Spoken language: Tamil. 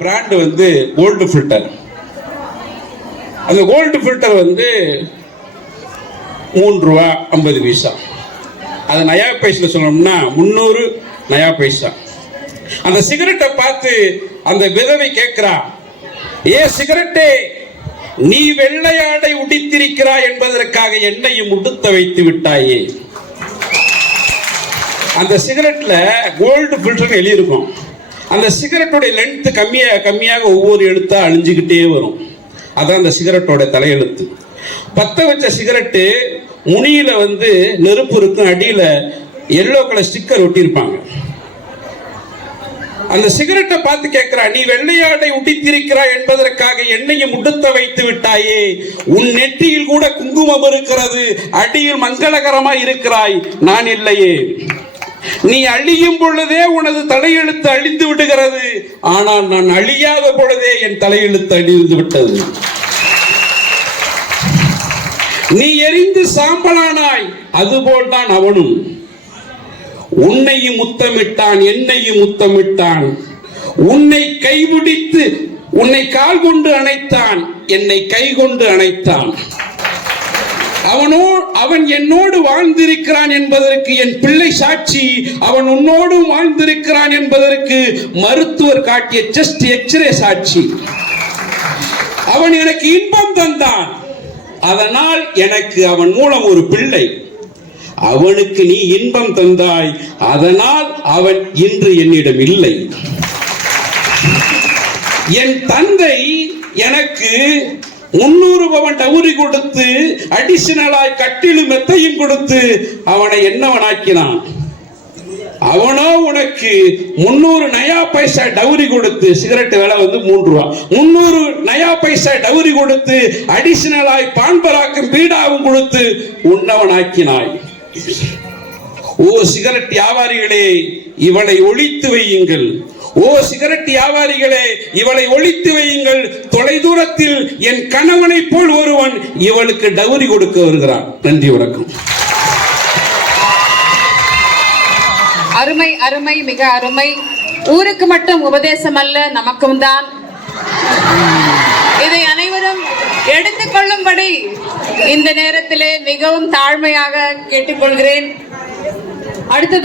பிராண்ட் வந்து கோல்டு ஃபில்டர் அந்த கோல்டு ஃபில்டர் வந்து மூன்று ரூபா ஐம்பது பைசா. அது நயா பைசில் சொல்லணும்னா முந்நூறு நயா பைசா. அந்த சிகரெட்டை பார்த்து அந்த விதவை கேட்கிறா ஏ சிகரெட்டே நீ வெள்ளையாடை உடித்திருக்கிறாய் என்பதற்காக என்னையும் உடுத்த வைத்து விட்டாயே. அந்த சிகரெட்ல கோல்டு ஃபில்டர்னு எழுதியிருக்கும். அந்த சிகரெட்டோட லென்த் கம்மியாக கம்மியாக ஒவ்வொரு எழுத்தா அழிஞ்சுக்கிட்டே வரும். அதான் அந்த சிகரெட்டோட தலையெழுத்து. பத்த வச்ச சிகரெட்டு முனியில வந்து நெருப்பு இருக்கும் அடியில எல்லோ கலர் ஸ்டிக்கர் ஒட்டியிருப்பாங்க. அந்த சிகரெட்டை பார்த்து கேட்கிறா நீ வெள்ளையாடை உடித்திருக்கிறாய் என்பதற்காக என்னையும் உடுத்த வைத்து விட்டாயே. உன் நெற்றியில் கூட குங்குமம் இருக்கிறது அடியில் மங்களகரமாய் இருக்கிறாய். நான் இல்லையே. நீ அழியும் பொழுதே உனது தலையெழுத்து அழிந்து விடுகிறது. ஆனால் நான் அழியாத பொழுதே என் தலையெழுத்து அழிந்து விட்டது. நீ எரிந்து சாம்பலானாய் அதுபோல் தான் அவனும். உன்னையும் முத்தமிட்டான் என்னையும் முத்தமிட்டான். உன்னை கைபிடித்து உன்னை கால் கொண்டு அணைத்தான் என்னை கை கொண்டு அணைத்தான். அவனோ அவன் என்னோடு வாழ்ந்திருக்கிறான் என்பதற்கு என் பிள்ளை சாட்சி அவன் உன்னோடும் வாழ்ந்திருக்கிறான் என்பதற்கு மருத்துவர் காட்டிய ஜஸ்ட் எக்ஸ்ரே சாட்சி. அவன் எனக்கு இன்பம் தந்தான். அதனால் எனக்கு அவன் மூலம் ஒரு பிள்ளை. அவனுக்கு நீ இன்பம் தந்தாய். அதனால் அவன் இன்று என்னிடம் இல்லை. என் தந்தை எனக்கு முன்னூறு பவன் டவுரி கொடுத்து அடிஷனலாய் கட்டிலும் மெத்தையும் கொடுத்து அவனை என்னவனாக்கினான்? அவனோ உனக்கு முன்னூறு நயா பைசா டவுரி கொடுத்து சிகரெட் விலை வந்து மூன்று ரூபா. முன்னூறு நயா பைசா டவுரி கொடுத்து அடிஷனலாய் பான்பராக்கும் பீடாவும் கொடுத்து உண்ணவனாக்கினாய் ஓ சிகரெட் வியாபாரிகளே இவளை ஒழித்து வையுங்கள். ஓ சிகரெட் வியாபாரிகளே இவளை ஒழித்து வையுங்கள். தொலைதூரத்தில் என் கணவனை போல் ஒருவன் இவளுக்கு டவுரி கொடுக்க வருகிறான். நன்றி வணக்கம். அருமை அருமை மிக அருமை. ஊருக்கு மட்டும் உபதேசம் அல்ல நமக்கும் தான். இதை அனைவரும் எடுத்துக்கொள்ளும்படி இந்த நேரத்திலே மிகவும் தாழ்மையாக கேட்டுக்கொள்கிறேன். அடுத்தது